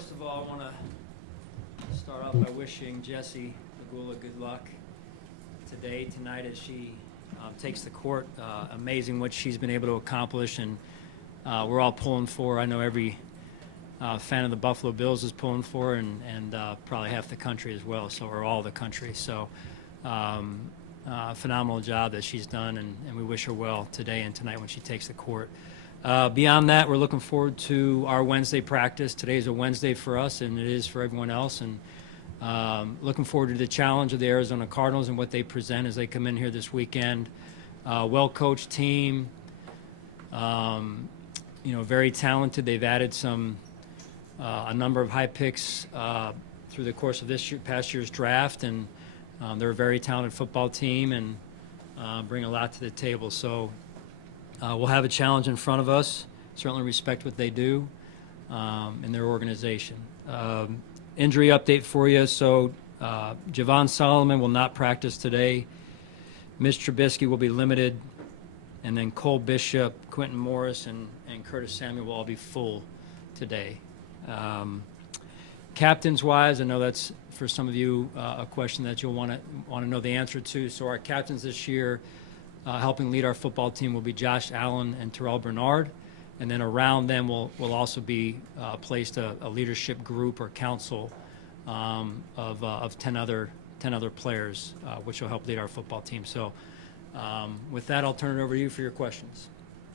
First of all, I want to start off by wishing Jessie Agula good luck tonight, as she takes the court. Amazing what she's been able to accomplish, and we're all pulling for her. I know every fan of the Buffalo Bills is pulling for her, and probably half the country as well, or all the country. So phenomenal job that she's done, and we wish her well today and tonight when she takes the court. Beyond that, we're looking forward to our Wednesday practice. Today's a Wednesday for us, and it is for everyone else. And looking forward to the challenge of the Arizona Cardinals and what they present as they come in here this weekend. Well-coached team, very talented. They've added a number of high picks through the course of past year's draft, and they're a very talented football team and bring a lot to the table. So we'll have a challenge in front of us. Certainly respect what they do in their organization. Injury update for you. So Javon Solomon will not practice today. Mitch Trubisky will be limited. And then Cole Bishop, Quentin Morris, and Curtis Samuel will all be full today. Captains-wise, I know that's, for some of you, a question that you'll want to know the answer to. So our captains this year, helping lead our football team, will be Josh Allen and Terrell Bernard. And then around them will also be placed a leadership group or council of 10 other players, which will help lead our football team. So with that, I'll turn it over to you for your questions.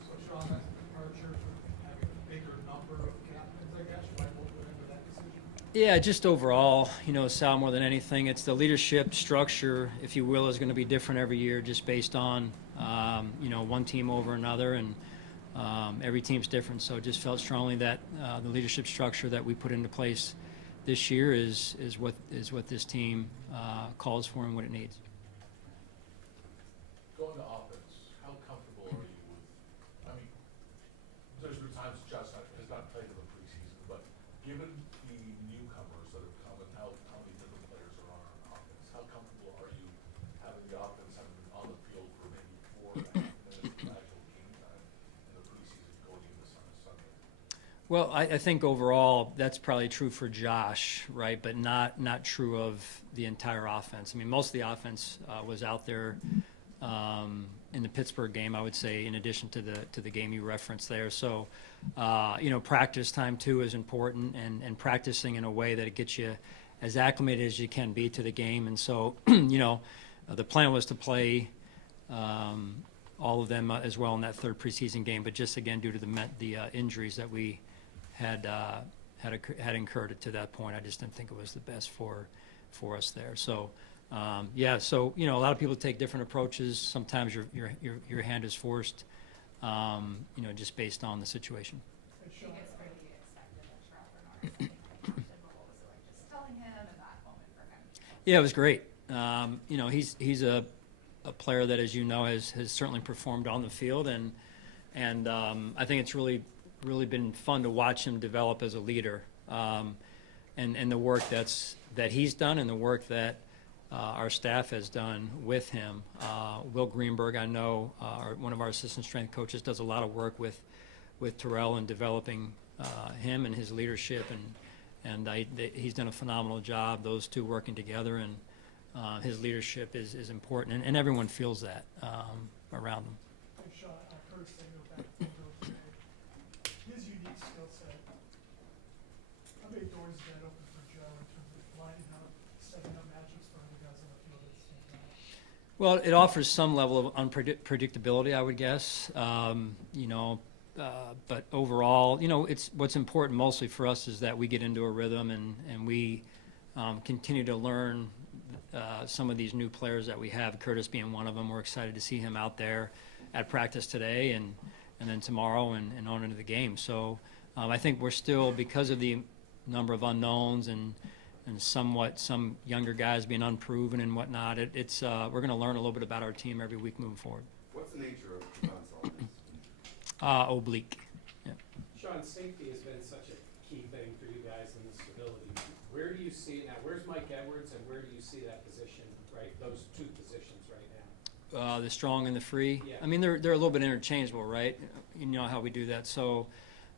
So, Sean, that's a departure from having a bigger number of captains, I guess. What went into that decision? Yeah, just overall, Sal, more than anything, it's the leadership structure, if you will, is going to be different every year just based on, one team over another, and every team's different. So just felt strongly that the leadership structure that we put into place this year is what this team calls for and what it needs. Going to offense, how comfortable are you with, there's been times Josh has not played in the preseason, but given the newcomers that have come and how many different players are on our offense, how comfortable are you having the offense having been on the field for maybe 4.5 minutes of actual game time in the preseason going into Sunday? Well, I think overall that's probably true for Josh, right? But not true of the entire offense. Most of the offense was out there in the Pittsburgh game, I would say, in addition to the game you referenced there. So, practice time too is important, and practicing in a way that it gets you as acclimated as you can be to the game. And so, the plan was to play all of them as well in that third preseason game, but just again due to the injuries that we had incurred to that point, I just didn't think it was the best for us there. So. So a lot of people take different approaches. Sometimes your hand is forced, just based on the situation. I think it's pretty expected that Terrell Bernard is something like but what was it like just telling him in that moment for him? Yeah, it was great. He's a player that, as you know, has certainly performed on the field, and I think it's really been fun to watch him develop as a leader, and the work that he's done and the work that our staff has done with him. Will Greenberg, I know, one of our assistant strength coaches, does a lot of work with Terrell in developing him and his leadership, and he's done a phenomenal job, those two working together, and his leadership is important, and everyone feels that around them. Hey, Sean, first thing, go back to his unique skill set. How many doors did that open for Joe in terms of lining up, setting up matchups for other guys on the field at the same time? Well, it offers some level of unpredictability, I would guess. But overall, it's what's important mostly for us is that we get into a rhythm and we continue to learn some of these new players that we have. Curtis being one of them. We're excited to see him out there at practice today and then tomorrow and on into the game. So I think we're still, because of the number of unknowns and somewhat some younger guys being unproven and whatnot, we're going to learn a little bit about our team every week moving forward. What's the nature of Javon Solomon's? Oblique. Yeah. Sean, safety has been such a key thing for you guys in this ability. Where do you see it now? Where's Mike Edwards, and where do you see that position, right? Those two positions right now. The strong and the free. Yeah. They're a little bit interchangeable, right? You know how we do that. So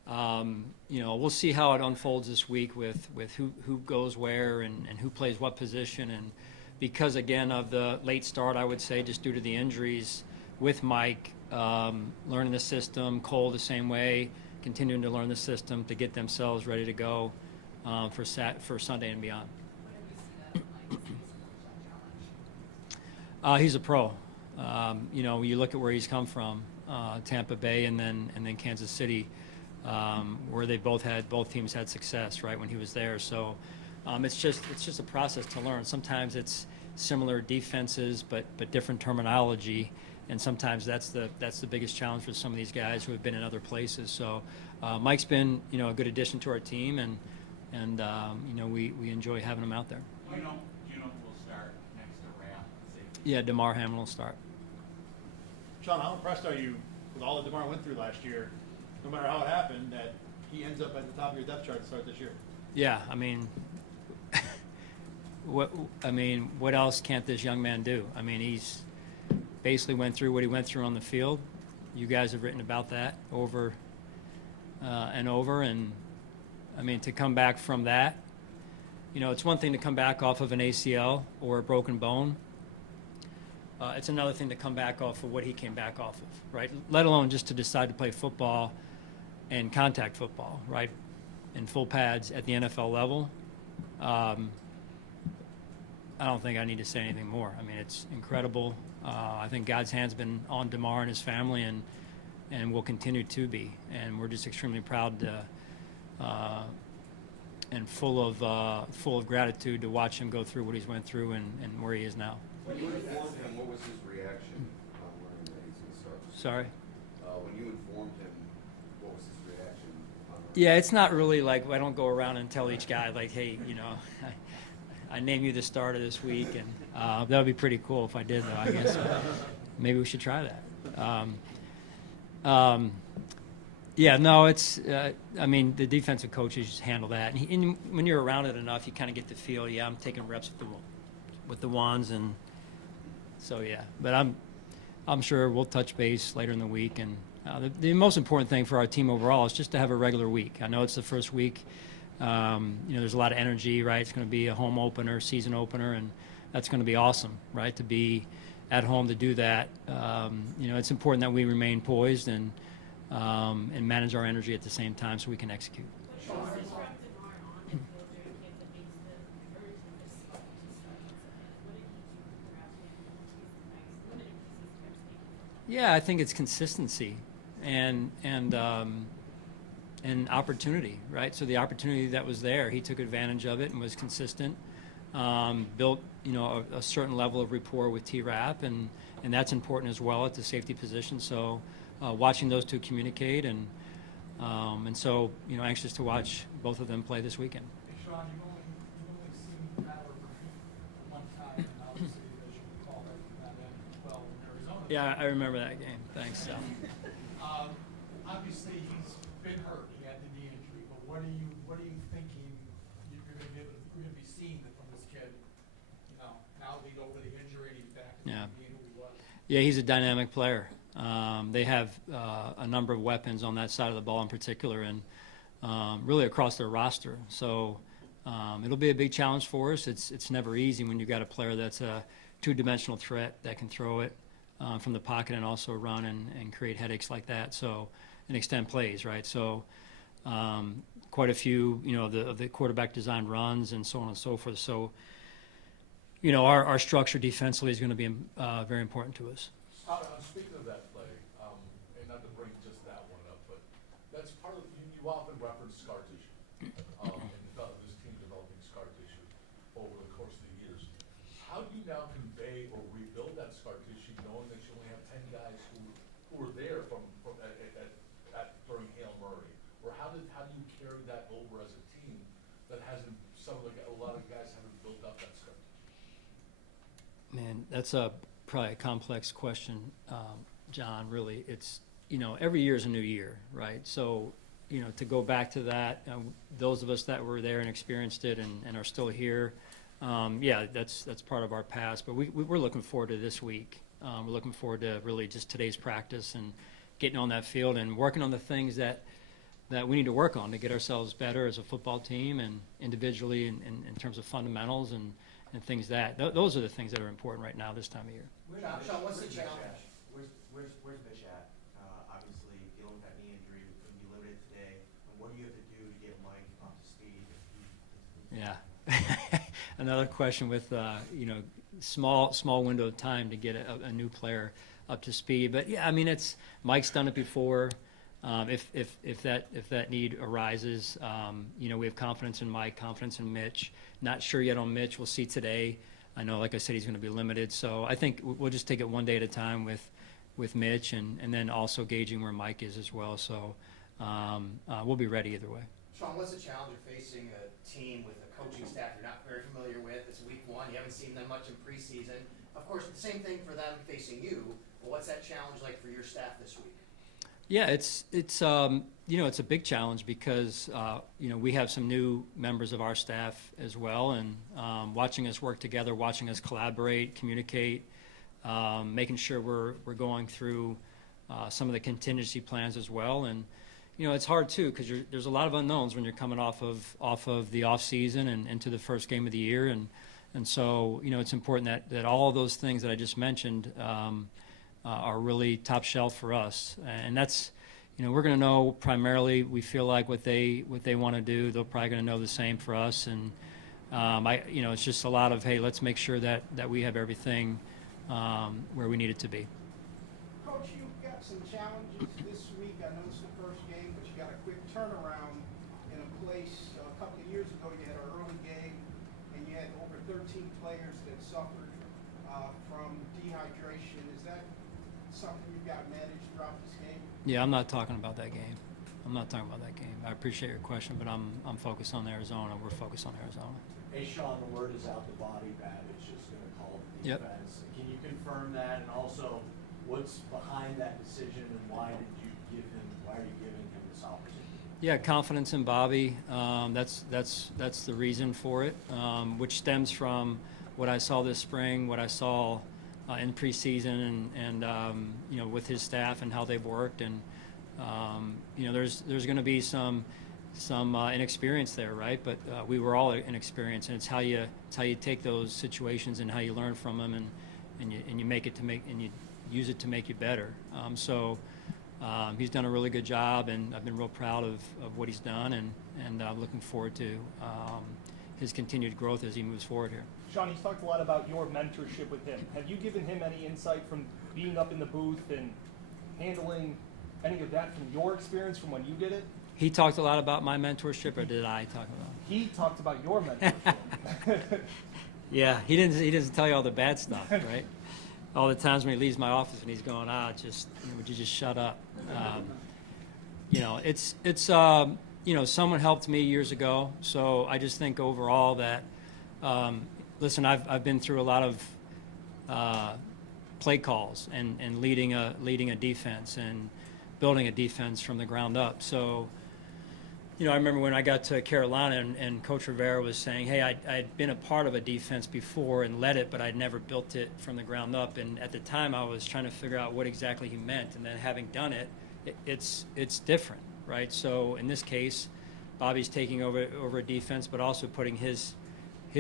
You know, we'll see how it unfolds this week with who goes where and who plays what position. And because, again, of the late start, I would say, just due to the injuries with Mike, learning the system, Cole the same way, continuing to learn the system to get themselves ready to go for Sunday and beyond. He's a pro. You know, you look at where he's come from, Tampa Bay and then Kansas City, where both teams had success, right, when he was there. So it's just a process to learn. Sometimes it's similar defenses, but different terminology, and sometimes that's the biggest challenge for some of these guys who have been in other places. So Mike's been, you know, a good addition to our team, and you know, we enjoy having him out there. You know will start next to Rap. Yeah, DeMar Hamlin will start. Sean, how impressed are you with all that DeMar went through last year, no matter how it happened, that he ends up at the top of your depth chart to start this year? Yeah, I mean, what else can't this young man do? I mean, he's basically went through what he went through on the field. You guys have written about that over and over, and I mean, to come back from that, you know, it's one thing to come back off of an ACL or a broken bone. It's another thing to come back off of what he came back off of, right? Let alone just to decide to play football and contact football, right, in full pads at the NFL level. I don't think I need to say anything more. I mean, it's incredible. I think God's hand's been on DeMar and his family, and will continue to be. And we're just extremely proud to, and full of gratitude to watch him go through what he's went through and where he is now. When you informed him, what was his reaction on learning that he's going to start? Sorry? When you informed him, what was his reaction on learning? Yeah, it's not really like I don't go around and tell each guy like, hey, you know, I name you the starter this week, and that would be pretty cool if I did, though. I guess maybe we should try that. Yeah, no, it's. I mean, the defensive coaches handle that, and when you're around it enough, you kind of get the feel. Yeah, I'm taking reps with the wands, and so yeah. But I'm sure we'll touch base later in the week, and the most important thing for our team overall is just to have a regular week. I know it's the first week. You know, there's a lot of energy, right? It's going to be a home opener, season opener, and that's going to be awesome, right? To be at home to do that. You know, it's important that we remain poised and manage our energy at the same time so we can execute. Yeah, I think it's consistency and opportunity, right? So the opportunity that was there, he took advantage of it and was consistent. Built, you know, a certain level of rapport with T-Rap, and that's important as well at the safety position. So watching those two communicate, and so, you know, anxious to watch both of them play this weekend. Hey, Sean, you've only seen Tyler compete one time, and obviously, as you recall, that ended well in Arizona. Yeah, I remember that game. Thanks. Obviously, he's been hurt. He had the knee injury. But what are you thinking you're going to be seeing from this kid? You know, now that he's over the injury and he's back to being who he was. Yeah, he's a dynamic player. They have a number of weapons on that side of the ball in particular, and really across their roster. So it'll be a big challenge for us. It's never easy when you've got a player that's a two-dimensional threat that can throw it from the pocket and also run and create headaches like that. So and extend plays, right? So quite a few, you know, of the quarterback designed runs and so on and so forth. So, you know, our structure defensively is going to be very important to us. Speaking of that play, and not to bring just that one up, but that's part of, you often reference scar tissue, and this team developing scar tissue over the course of the years. How do you now convey or rebuild that scar tissue knowing that you only have 10 guys who were there during Hail Murray? Or how do you carry that over as a team that hasn't, a lot of guys haven't built up that scar tissue? Man, that's probably a complex question, John. Really, it's, you know, every year is a new year, right? So, you know, to go back to that, those of us that were there and experienced it and are still here, yeah, that's part of our past. But we're looking forward to this week. We're looking forward to really just today's practice and getting on that field and working on the things that that we need to work on to get ourselves better as a football team and individually in terms of fundamentals and things those are the things that are important right now this time of year. Sean, what's the challenge? Where's Mitch at? Obviously, dealing with that knee injury, going to be limited today. And what do you have to do to get Mike up to speed? Yeah. Another question with, small window of time to get a new player up to speed. But yeah, I mean, Mike's done it before. If that need arises, we have confidence in Mike, confidence in Mitch. Not sure yet on Mitch. We'll see today. I know, like I said, he's going to be limited. So I think we'll just take it one day at a time with Mitch and then also gauging where Mike is as well. So we'll be ready either way. Sean, what's the challenge of facing a team with a coaching staff you're not very familiar with? It's week one. You haven't seen them much in preseason. Of course, the same thing for them facing you. But what's that challenge like for your staff this week? Yeah, it's a big challenge because we have some new members of our staff as well, and watching us work together, watching us collaborate, communicate, making sure we're going through some of the contingency plans as well. And it's hard too because there's a lot of unknowns when you're coming off of the off season and into the first game of the year, and so it's important that all of those things that I just mentioned are really top shelf for us, and that's we're going to know primarily. We feel like what they want to do. They're probably going to know the same for us, and it's just a lot of, hey, let's make sure that we have everything where we need it to be. Coach, you've got some challenges this week. I know it's the first game, but you got a quick turnaround in a place a couple of years ago. You had an early game, and you had over 13 players that suffered from dehydration. Is that something you've got managed throughout this game? Yeah, I'm not talking about that game. I appreciate your question, but I'm focused on Arizona. We're focused on Arizona. Hey, Sean, the word is out, the body Babbage is going to call the Yep. defense. Can you confirm that? And also, what's behind that decision, and why are you giving him this opportunity? Yeah, confidence in Bobby. That's the reason for it, which stems from what I saw this spring, what I saw in preseason, and with his staff and how they've worked, and there's going to be some inexperience there, right? But we were all inexperienced, and it's how you take those situations and how you learn from them, and you use it to make you better. He's done a really good job, and I've been real proud of what he's done, and I'm looking forward to his continued growth as he moves forward here. Sean, he's talked a lot about your mentorship with him. Have you given him any insight from being up in the booth and handling any of that from your experience from when you did it? He talked a lot about my mentorship, or did I talk about it? He talked about your mentorship. Yeah, he doesn't tell you all the bad stuff, right? All the times when he leaves my office and he's going, would you just shut up? Someone helped me years ago, so I just think overall that, listen, I've been through a lot of play calls and leading a defense and building a defense from the ground up. So, I remember when I got to Carolina and Coach Rivera was saying, hey, I'd been a part of a defense before and led it, but I'd never built it from the ground up. And at the time, I was trying to figure out what exactly he meant. And then having done it, it's different, right? So in this case, Bobby's taking over a defense, but also putting his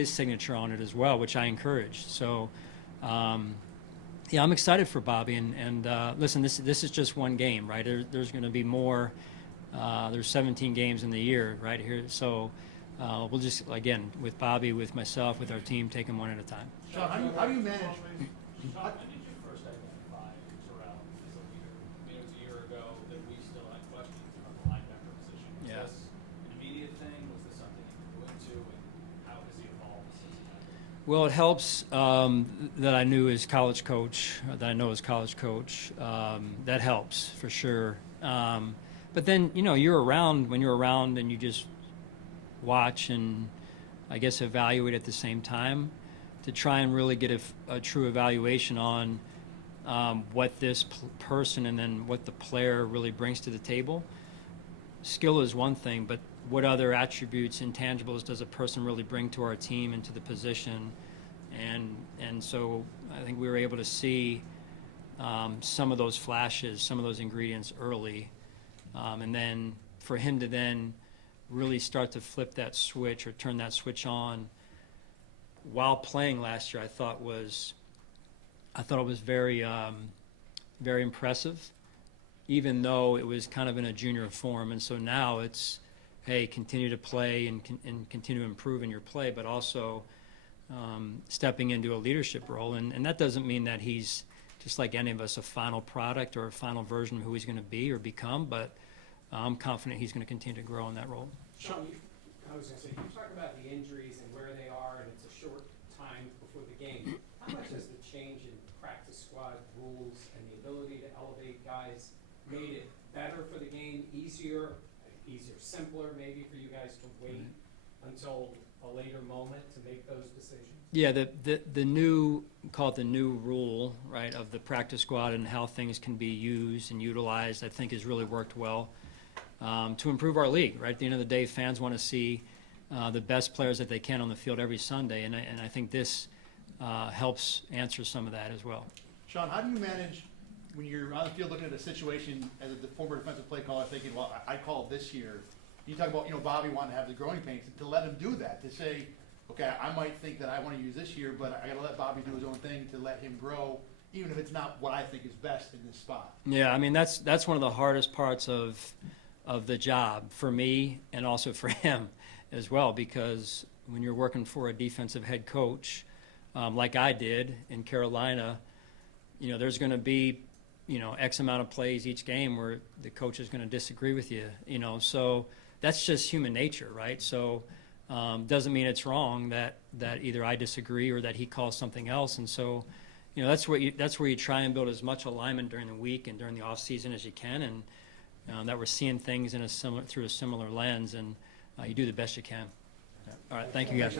signature on it as well, which I encourage. So, I'm excited for Bobby. And listen, this is just one game, right? There's going to be more. There's 17 games in the year right here. So we'll just, again, with Bobby, with myself, with our team, take them one at a time. Sean, how do you manage? Sean, when did you first identify Terrell as a leader? I mean, it was a year ago that we still had questions about the linebacker position. Was Yeah. this an immediate thing? Was this something you grew into? And how has he evolved since then? Well, it helps that I knew his college coach, that I know his college coach. That helps for sure. But then, when you're around and you just watch and I guess evaluate at the same time to try and really get a true evaluation on what this person and then what the player really brings to the table. Skill is one thing, but what other attributes, intangibles does a person really bring to our team and to the position? And so I think we were able to see some of those flashes, some of those ingredients early. And then, for him to then really start to flip that switch or turn that switch on while playing last year, I thought it was very, very impressive, even though it was kind of in a junior form. And so now it's, hey, continue to play and continue to improve in your play, but also stepping into a leadership role. And that doesn't mean that he's, just like any of us, a final product or a final version of who he's going to be or become, but I'm confident he's going to continue to grow in that role. Sean, I was gonna say, you talk about the injuries and where they are, and it's a short time before the game. How much has the change in practice squad rules and the ability to elevate guys made it better for the game, easier, simpler maybe for you guys to wait until a later moment to make those decisions? Yeah, the new, call it the new rule, right, of the practice squad and how things can be used and utilized, I think has really worked well to improve our league, right? At the end of the day, fans want to see the best players that they can on the field every Sunday, and I think this helps answer some of that as well. Sean, how do you manage when you're on the field looking at a situation as a former defensive play caller thinking, well, I called this year. You talk about, Bobby wanting to have the growing pains, to let him do that, to say, okay, I might think that I want to use this year, but I got to let Bobby do his own thing to let him grow, even if it's not what I think is best in this spot. Yeah, I mean, that's one of the hardest parts of the job for me and also for him as well, because when you're working for a defensive head coach, like I did in Carolina, there's going to be, X amount of plays each game where the coach is going to disagree with you, so that's just human nature, right? So doesn't mean it's wrong that either I disagree or that he calls something else. And so, that's where you try and build as much alignment during the week and during the off season as you can, and that we're seeing things through a similar lens, and you do the best you can. All right, thank you guys.